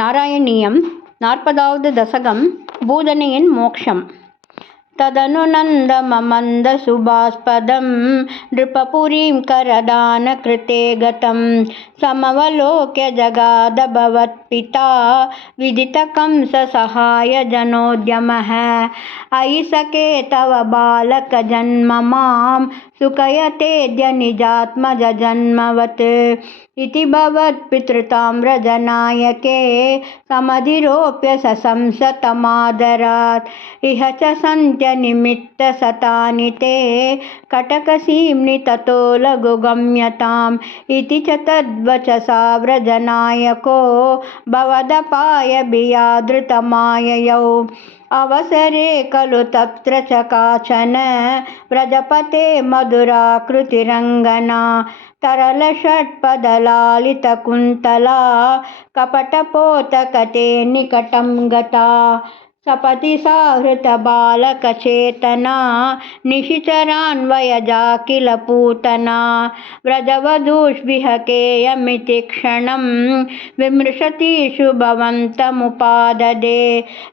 नारायणीयं 40வது दशकं பூதனையின் மோக்ஷம். तदनुनन्दममन्दशुभास्पदं नृपपुरीं करदानकृते गतं समवलोक्य जगादभवत्पिता विदितकंससहायजनोद्यमः। अयि सखे तव बालकजन्म मां सुखयतेऽद्य निजात्मजजन्मवत् इति भवत्पितृताम्रजनायके समधिरोप्य सशंस तमादरात्। इह च सन्त्यनिमित्तशतानि ते कटकसीम्नि ततो लघुगम्यताम् इति च तद्वचसा व्रजनायको भवदपायभियादृतमाययौ। अवसरे खलु तत्र च काचन व्रजपते मधुराकृतिरङ्गना तरलषट्पदलालितकुन्तला कपटपोतकते निकटं गता। सपदि साहृतबालकचेतना निशिचरान्वयजा किल पूतना व्रजवधूष्विहकेयमिति क्षणं विमृशतीषु भवन्तमुपाददे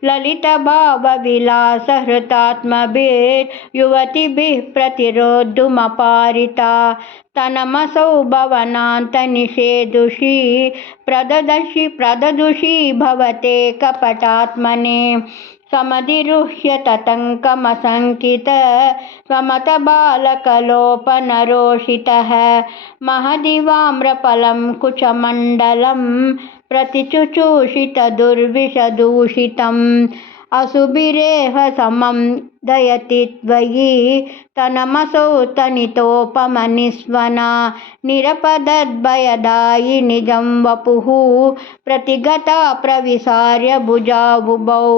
ललितभावविलासहृतात्मभिर्युवतिभिः प्रतिरोद्धुमपारिता। तनमसौ भवनान्तनिषेधुषी प्रददुषी भवते कपटात्मने समधिरुह्य ततङ्कमसङ्कित स्वमतबालकलोपनरोषितः महदिवाम्रफलं कुचमण्डलं प्रतिचुचूषितदुर्विषदूषितम् असुभिरेह समं दयति त्वयि तनमसौ तनितोपमनिस्वना निरपदद्भयदायि निजं वपुः प्रतिगता प्रविसार्य भुजाबुभौ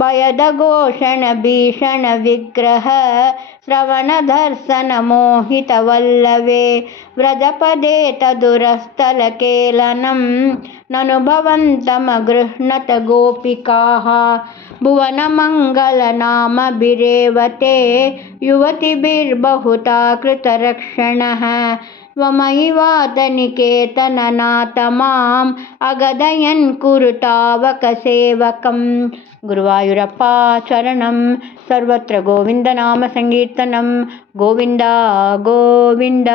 भयदघोषणभीषणविग्रह श्रवणदर्शनमोहितवल्लवे व्रजपदे तदुरस्थलकेलनं ननु भवन्तमगृह्णत गोपिकाः। भुवनमङ्गलनामभिरेव ते युवतिभिर्बहुता कृतरक्षणः त्वमयि वातनिकेतननाथ माम् अगदयन् कुरु तावकसेवकम्। गुरुवायूरप्पा चरणं सर्वत्र गोविन्दनामसङ्कीर्तनं गोविन्द गोविन्द।